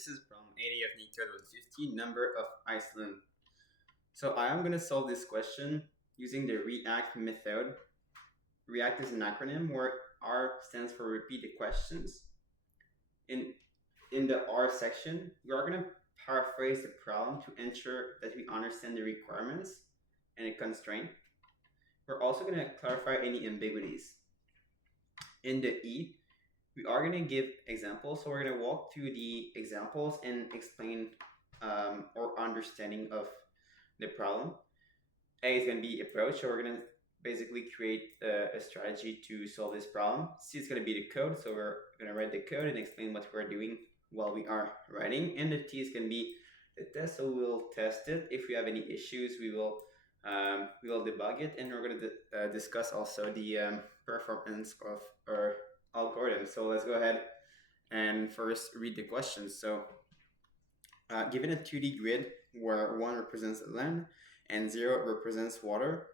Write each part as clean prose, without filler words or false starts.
This is problem 80 of Neetcode with 15 number of Iceland. So I am going to solve this question using the React method. React is an acronym where R stands for repeat the questions. In the R section, we are going to paraphrase the problem to ensure that we understand the requirements and the constraint. We're also going to clarify any ambiguities. In the E, we are going to give examples. So we're going to walk through the examples and explain our understanding of the problem. A is going to be approach. So we're going to basically create a strategy to solve this problem. C is going to be the code. So we're going to write the code and explain what we're doing while we are writing. And the T is going to be the test. So we'll test it. If we have any issues, we will debug it. And we're going to discuss also the performance of our algorithm. So let's go ahead and first read the questions. So given a 2D grid where 1 represents land and 0 represents water,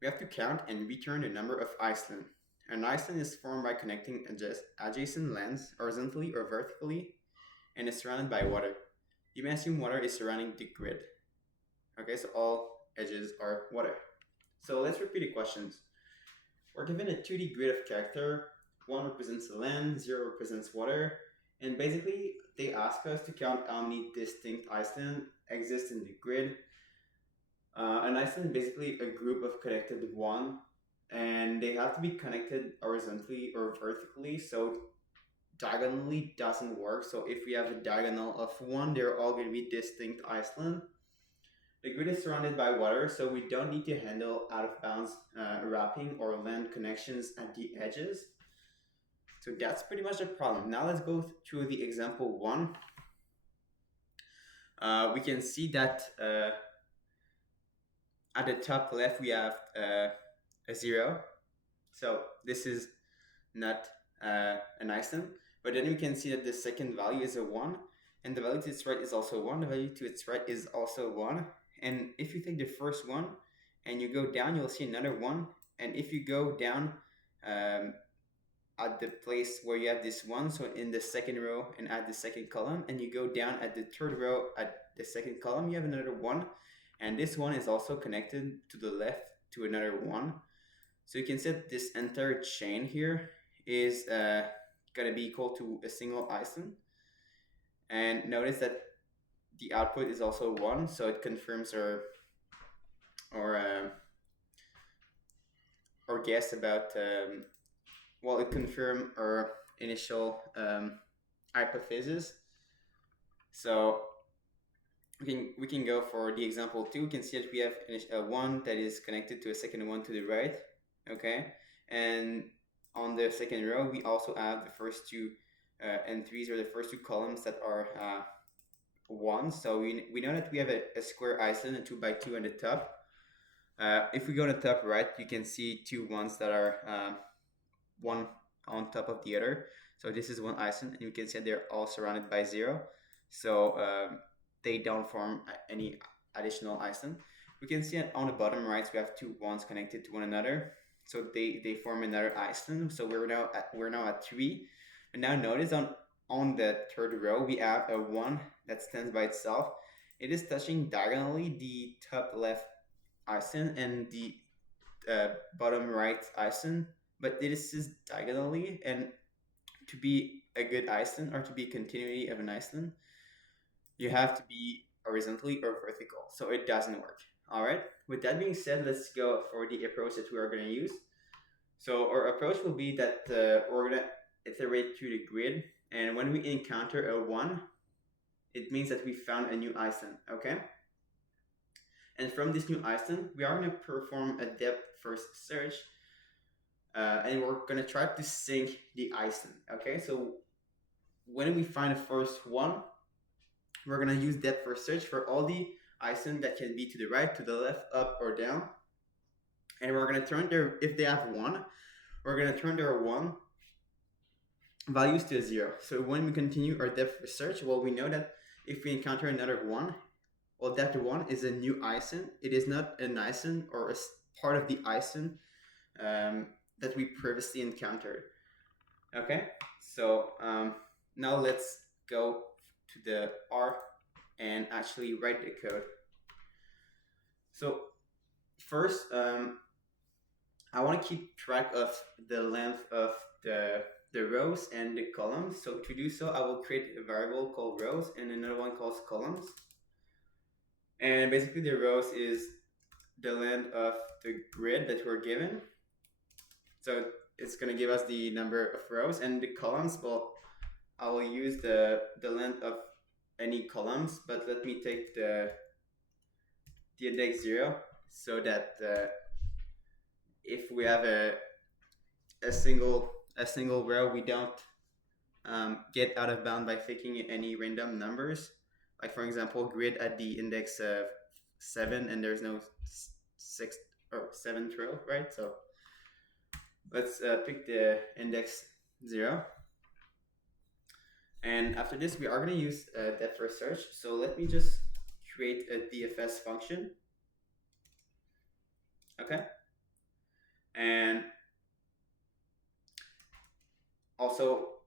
we have to count and return the number of Iceland. An Iceland is formed by connecting adjacent lands horizontally or vertically and is surrounded by water. You may assume water is surrounding the grid. Okay, so all edges are water. So let's repeat the questions. We're given a 2D grid of character. 1 represents the land, 0 represents water, and basically they ask us to count how many distinct Iceland exist in the grid. An Iceland is basically a group of connected one, and they have to be connected horizontally or vertically, so diagonally doesn't work. So if we have a diagonal of 1, they're all going to be distinct Iceland. The grid is surrounded by water, so we don't need to handle out of bounds wrapping or land connections at the edges. So that's pretty much the problem. Now let's go through the example 1. We can see that at the top left we have a 0. So this is not an Iceland. But then we can see that the second value is a 1. And the value to its right is also 1. The value to its right is also 1. And if you take the first one and you go down, you'll see another 1. And if you go down at the place where you have this 1, so in the second row and at the second column, and you go down at the third row at the second column, you have another 1. And this 1 is also connected to the left to another 1. So you can see that this entire chain here is going to be equal to a single Iceland. And notice that the output is also 1, so it confirms our guess about it confirmed our initial hypothesis. So we can go for the example 2. We can see that we have a 1 that is connected to a second 1 to the right. Okay, and on the second row we also have the first 2 entries, or the first 2 columns that are 1. So we know that we have a square Iceland, a 2 by 2 on the top. If we go to the top right, you can see 2 ones that are one on top of the other. So this is 1 Iceland, and you can see they're all surrounded by 0. So they don't form any additional Iceland. We can see that on the bottom right, we have 2 ones connected to one another. So they form another Iceland. So we're now at 3. And now notice on the third row, we have a 1 that stands by itself. It is touching diagonally the top left Iceland and the bottom right Iceland, but this is diagonally, and to be a good Iceland, or to be a continuity of an Iceland, you have to be horizontally or vertical, so it doesn't work. All right, with that being said, let's go for the approach that we are going to use. So our approach will be that we're going to iterate through the grid, and when we encounter a 1, it means that we found a new Iceland. Okay, and from this new Iceland, we are going to perform a depth first search, and we're going to try to sync the Iceland. Okay, so when we find the first 1, we're going to use depth first search for all the Iceland that can be to the right, to the left, up, or down. And we're going to turn if they have 1, we're going to turn their 1 values to a 0. So when we continue our depth first search, well, we know that if we encounter another 1, well, that 1 is a new Iceland. It is not an Iceland or a part of the Iceland that we previously encountered. Okay, so now let's go to the R and actually write the code. So first, I want to keep track of the length of the rows and the columns. So to do so, I will create a variable called rows and another one called columns. And basically the rows is the length of the grid that we're given. So it's going to give us the number of rows, and the columns, well, I will use the length of any columns, but let me take the index 0 so that if we have a single row, we don't get out of bound by picking any random numbers. Like for example, grid at the index 7, and there's no 6th or 7th row, right? So let's pick the index 0. And after this, we are going to use depth first search. So let me just create a DFS function. Okay. And also,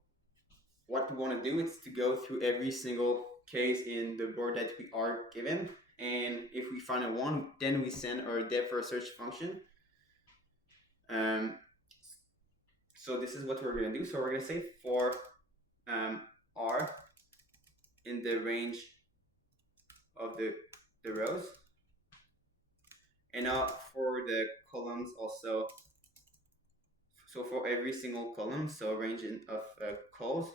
what we want to do is to go through every single case in the board that we are given. And if we find a 1, then we send our depth first search function. So this is what we're going to do. So we're going to say for R in the range of the rows. And now for the columns also, so for every single column, so range of calls.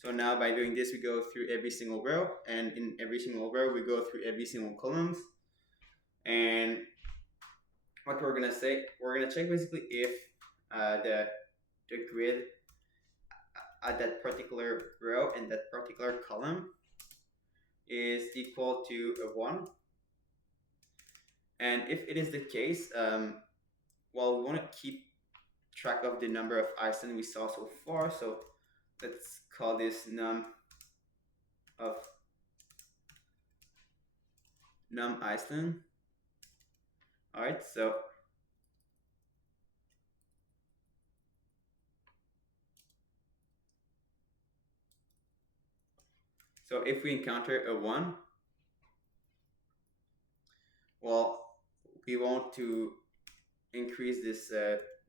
So now by doing this, we go through every single row, and in every single row, we go through every single columns. And what we're gonna say, we're gonna check basically if the grid at that particular row and that particular column is equal to a 1. And if it is the case, well, we want to keep track of the number of ISIN we saw so far. So let's call this num ISIN. All right, so if we encounter a 1, well, we want to increase this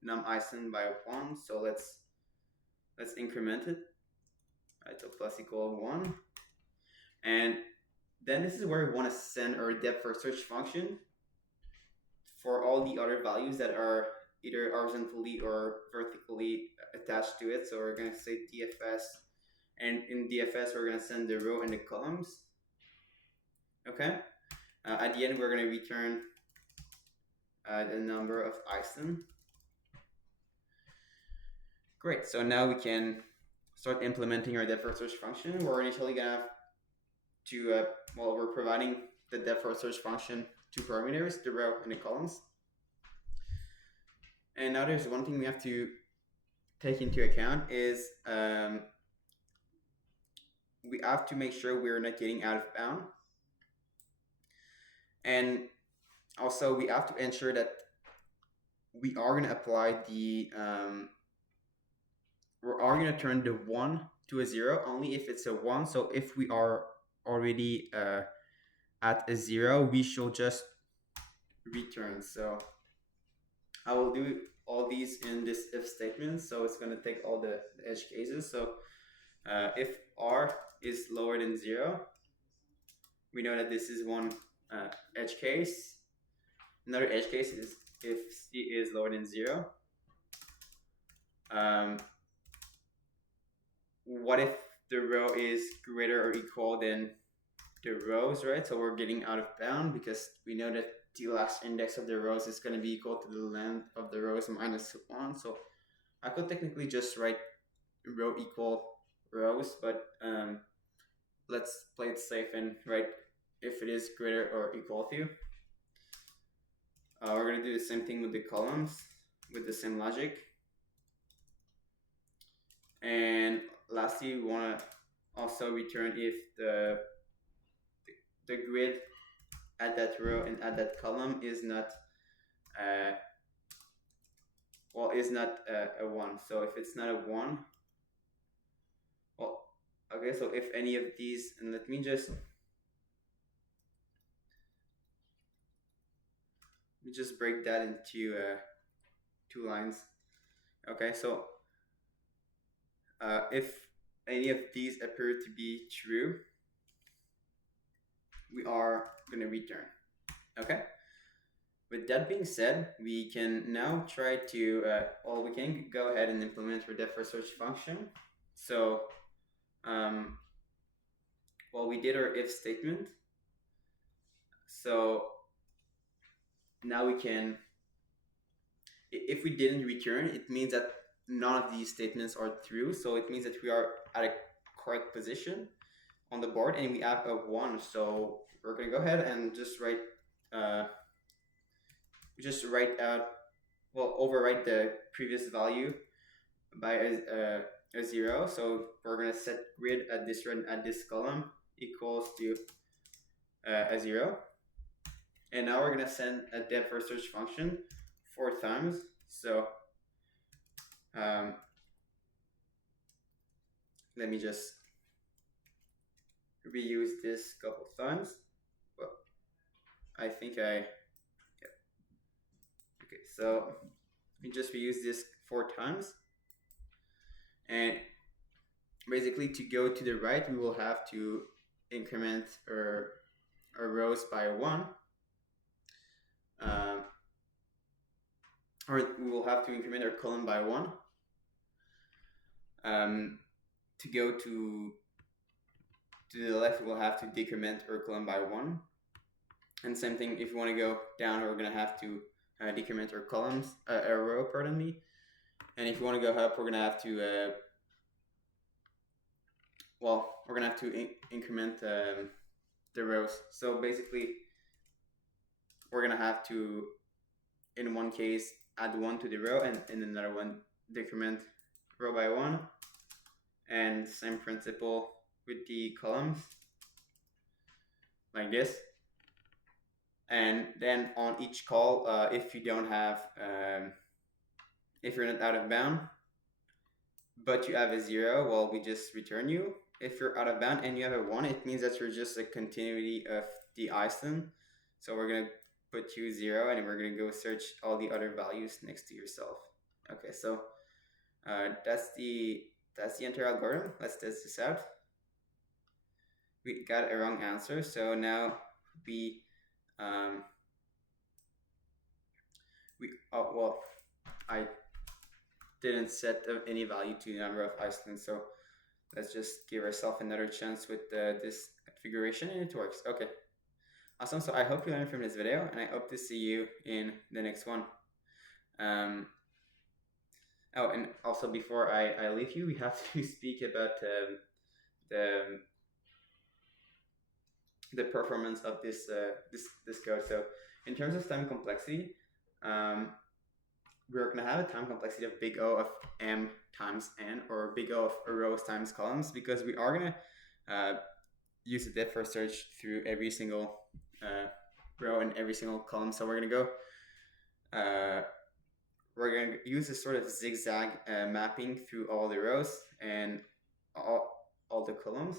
num ISIN by 1. So let's increment it. All right, so plus equal 1. And then this is where we want to send our depth first search function for all the other values that are either horizontally or vertically attached to it. So we're going to say DFS, and in DFS we're going to send the row and the columns. Okay. At the end we're going to return the number of ISIN. Great. So now we can start implementing our depth first search function. We're initially going to have to well, we're providing the depth first search function 2 parameters, the row and the columns. And now there's one thing we have to take into account is we have to make sure we're not getting out of bound. And also we have to ensure that we are going to apply the, we are going to turn the 1 to a 0 only if it's a 1. So if we are already at a 0, we should just return. So I will do all these in this if statement. So it's going to take all the edge cases. So if R is lower than 0, we know that this is one edge case. Another edge case is if C is lower than 0. What if the row is greater or equal than the rows, right? So we're getting out of bound because we know that the last index of the rows is going to be equal to the length of the rows minus 1. So I could technically just write row equal rows, but let's play it safe and write if it is greater or equal to. We're going to do the same thing with the columns with the same logic. And lastly, we want to also return if the grid at that row and at that column is not a 1. So if it's not a 1, well, Okay, so if any of these, and let me just break that into 2 lines. Okay, so if any of these appear to be true, we are going to return. Okay. With that being said, we can now try to, we can go ahead and implement our depth first search function. So, we did our if statement. So now we can, if we didn't return, it means that none of these statements are true. So it means that we are at a correct position on the board and we have a 1. So we're going to go ahead and just write overwrite the previous value by a 0. So we're going to set grid at this run at this column equals to a 0. And now we're going to send a depth first search function 4 times. So let me just reuse this couple times. Well, I think yeah. Okay, so we just reuse this 4 times. And basically to go to the right, we will have to increment our rows by 1. Or we will have to increment our column by 1. To go to the left, we'll have to decrement our column by 1. And same thing, if we want to go down, we're going to have to decrement our columns, our row, pardon me. And if you want to go up, we're going to have to, we're going to have to increment the rows. So basically, we're going to have to, in one case, add 1 to the row, and in another one, decrement row by 1. And same principle with the columns, like this. And then on each call, if you don't have, if you're not out of bound, but you have a 0, well, we just return you. If you're out of bound and you have a 1, it means that you're just a continuity of the Iceland. So we're going to put you 0, and we're going to go search all the other values next to yourself. Okay, so that's the entire algorithm. Let's test this out. We got a wrong answer, so now we I didn't set any value to the number of Iceland, so let's just give ourselves another chance with this configuration, and it works. Okay, awesome. So I hope you learned from this video, and I hope to see you in the next one. Oh, and also before I leave you, we have to speak about the performance of this code. So in terms of time complexity, we're going to have a time complexity of big O of m times n, or big O of rows times columns, because we are going to use the depth first search through every single row and every single column. So we're going to go we're going to use a sort of zigzag mapping through all the rows and all the columns.